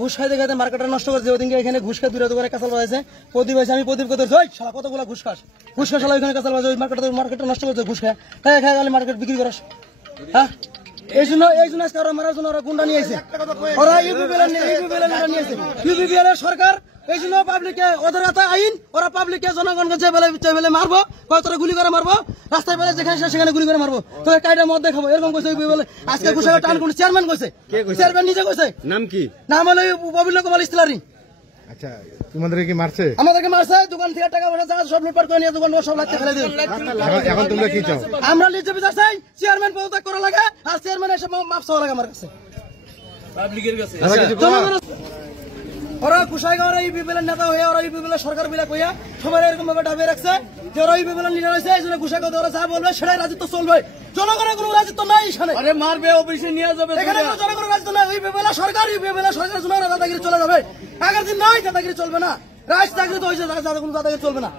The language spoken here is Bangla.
ঘুষ খাইতে খাইতে মার্কেটটা নষ্ট করছে। ওদিনকে এখানে ঘুষ খাই দূরে দোকানে কাঁচাল বাজাইছে। প্রদীপ আছে, আমি প্রদীপ করতে শালা কতগুলো ঘুষ খাস শালা ওইখানে কাঁচাল বাজে। ওই মার্কেটটা নষ্ট করছে ঘুষ খায়। হ্যাঁ খাই গেলে মার্কেট বিক্রি করাস। হ্যাঁ এই জন্য আজকে ওরা মারার জন্য ওরা গুন্ডা নিয়ে আসে। ওরা ইউপিপিএল সরকার। এই জন্য পাবলিকে ওদের এত আইন, ওরা পাবলিকে জনগণকে যে বেলে মারবো, তোরা গুলি করে মারবো, রাস্তায় বেলে যেখানে সেখানে গুলি করে মারবো, তোকে কাইটা মদ দেখাবো, এরকম কইছে ইউপিপিএল। আজকে ঘুষাকে টান কোন চেয়ারম্যান কইছে, চেয়ারম্যান নিজে কইছে। নাম কি? নাম হলো ববিল্য কুমার ইস্তিলারি। আচ্ছা, তোমাদেরকে কি মারছে? আমাদেরকে মারছে। দোকান থেকে টাকা পয়সা সব লুটপাট করে নিয়ে দোকান সব লাগতে ফেলে দিল। এখন তোমরা কি চাও? আমরা লিজ্জত বিচার চাই, চেয়ারম্যান পদত্যাগ করা লাগে, আর চেয়ারম্যান এসে মাপ চাওয়া লাগে আমার কাছে, পাবলিকের কাছে। ওরা কুশাইগাঁওয়ের ইউপিপিএল নেতা হয়ে ওরা ইউপিপিএল সরকার বিলাক হইয়া সবাই এরকম ভাবে ডাবিয়ে রাখছে যে ওরা ইউপিপিএল লিডার হয়েছে। এই জন্য কুশাইগাঁও ওরা যা বলবে সেটাই রাজত্ব চলবে। জনগণের কোনো রাজত্ব নাই এখানে। আরে মারবে, অফিসে নিয়ে যাবে, এখানে কোনো জনগণের রাজত্ব নাই। ইউপিপিএল সরকার জন্য দাদাগিরি চলে যাবে। আগের দিন নাই, দাদাগিরি চলবে না। রাজ চাকরি তো হয়েছে, কোনো দাদাগিরি চলবে না।